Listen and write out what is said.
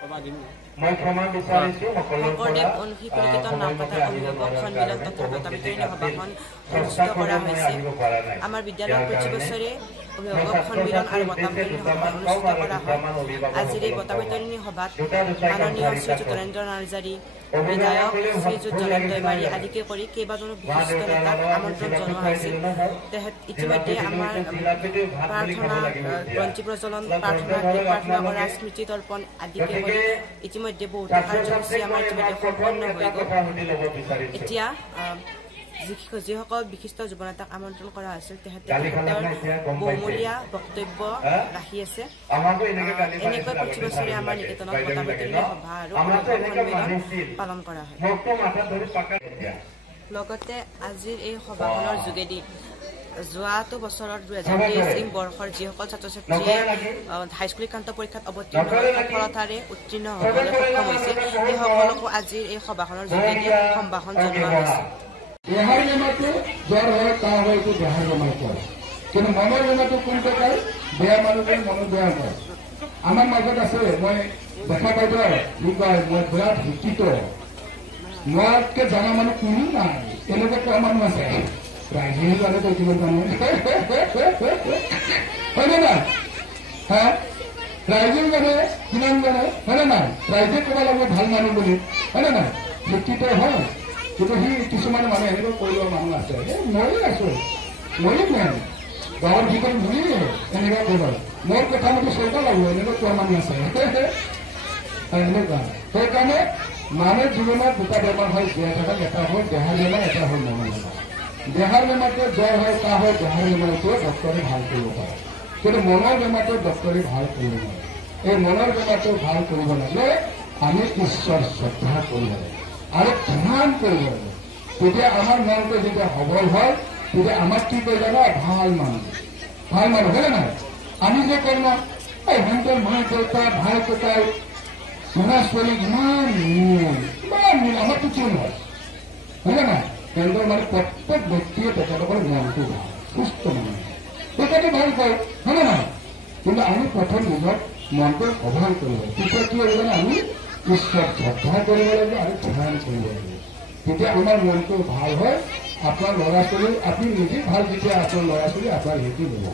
শংকৰদেৱ অনুশীলন নাওপাতাৰ অভিভাৱক সন্মিলন তথা বঁটাবিতৰণী সভাখন অনুষ্ঠিত কৰা হৈছে। আমাৰ বিদ্যালয়ত প্ৰতি বছৰে অভিভাৱক সন্মিলন আৰু বঁটাবিতৰণী সভা অনুষ্ঠিত কৰা হয়। আজিৰ এই বঁটাবিতৰণী সভাত মাননীয় শ্ৰীযুত তলেন্দ্ৰ নাৰ্জাৰী, বিধায়ক শ্ৰীযুত জলেন দৈমাৰী আদিকে কৰি কেইবাজনো বিশিষ্ট নেতাক আমন্ত্ৰণ জনোৱা হৈছিল। ইতিমধ্যে আমাৰ প্ৰাৰ্থনা, গ্ৰন্থি প্ৰজ্বলন, প্ৰাৰ্থনা কৰা, স্মৃতি তৰ্পণ আদিকে কৰি ইতিমধ্যে বহুতো কাৰ্যসূচী আমাৰ ইতিমধ্যে সম্পন্ন হৈ গ'ল। এতিয়া যিসকল বিশিষ্ট যুৱ নেতাক আমন্ত্ৰণ কৰা হৈছিল তেখেতৰ বহুমূলীয়া বক্তব্য ৰাখি আছে। এনেকৈ প্ৰতি বছৰে আমাৰ নিকেতনত বঁটাবিতৰণী সভা আৰু সন্মিলন পালন কৰা হয়। লগতে আজিৰ এই সভাখনৰ যোগেদি যোৱাটো বছৰত 2023 বৰ্ষৰ যিসকল ছাত্ৰ ছাত্ৰীয়ে হাইস্কুল শিক্ষান্ত পৰীক্ষাত অৱতীৰ্ণ সফলতাৰে উত্তীৰ্ণ হ'বলৈ সক্ষম হৈছিল সেই সকলকো আজিৰ এই সভাখনৰ যোগেদি সম্ভাষণ জনোৱা হৈছে। দেহাৰ বেমাৰটো জ্বৰ হয়, কাহ হয়, এইটো দেহাৰ বেমাৰ কয়। কিন্তু মনৰ বেমাৰটো কোনটো কয়? বেয়া মানুহটোৱে মনত বেয়া কয়। আমাৰ মাজত আছে, মই দেখা পাইছো কি কয়, মই বিৰাট শিক্ষিত, মোতকে জনা মানুহ কোনো নাই, এনেকুৱা কোৱা মানুহ আছে। ৰাইজে জানে কৈছিল জানে হয়নে নাই? হা, ৰাইজেও জানে, কিমান জানে হয়নে নাই? ৰাইজে ক'ব লাগিব ভাল মানুহ বুলি, হয়নে নাই? শিক্ষিত হয়, কিন্তু সি কিছুমান মানুহ এনেকুৱা কৈ লোৱা মানুহ আছে, ময়ে আছো, ময়ে নাই, গাঁৱৰ ভিতৰত ময়ে এনেকুৱা ক'ব, মোৰ কথা মতে চলিব লাগিব, এনেকুৱা কোৱা মানুহ আছে। এনেকুৱা সেইকাৰণে মানুহৰ জীৱনত দুটা বেমাৰ হয় জীয়াই থকা, এটা হ'ল দেহাৰ বেমাৰ, এটা হ'ল মনৰ বেমাৰ। দেহাৰ বেমাৰটো জ্বৰ হয়, কাহ হয়, দেহাৰ বেমাৰটো ডক্টৰে ভাল কৰিব পাৰে, কিন্তু মনৰ বেমাৰটো ডক্টৰে ভাল কৰিব নোৱাৰে। এই মনৰ বেমাৰটো ভাল কৰিব লাগিলে আমি ঈশ্বৰ শ্ৰদ্ধা কৰিব লাগে আৰু ধ্যান কৰিব লাগে। তেতিয়া আমাৰ মনটো যেতিয়া সবল হয়, তেতিয়া আমাক কি কৰিব লাগে? ভাল মানুহ হয় নাই? আমি যে কম সিহঁতৰ মা দেউতা, ভাই ককাই, ল'ৰা ছোৱালী ইমান মিল আমাৰতো কিয় নহয়, হয়নে নাই? তেওঁলোকৰ মানে প্ৰত্যেক ব্যক্তিয়ে তেখেতলোকৰ মনটো ভাল, সুস্থ মানুহ, তেখেতে ভাল পায়, হয়নে নাই? কিন্তু আমি প্ৰথম নিজৰ মনটো সবল কৰিব লাগে। তেতিয়া কি হ'ব জানে? আমি ঈশ্বৰ শ্ৰদ্ধা কৰিব লাগিব আৰু ধ্যান কৰিব লাগিব। তেতিয়া আমাৰ মনটো ভাল হয়। আপোনাৰ ল'ৰা ছোৱালী, আপুনি নিজে ভাল যেতিয়া আপোনাৰ ল'ৰা ছোৱালী আপোনাৰ সেইটো ল'ব।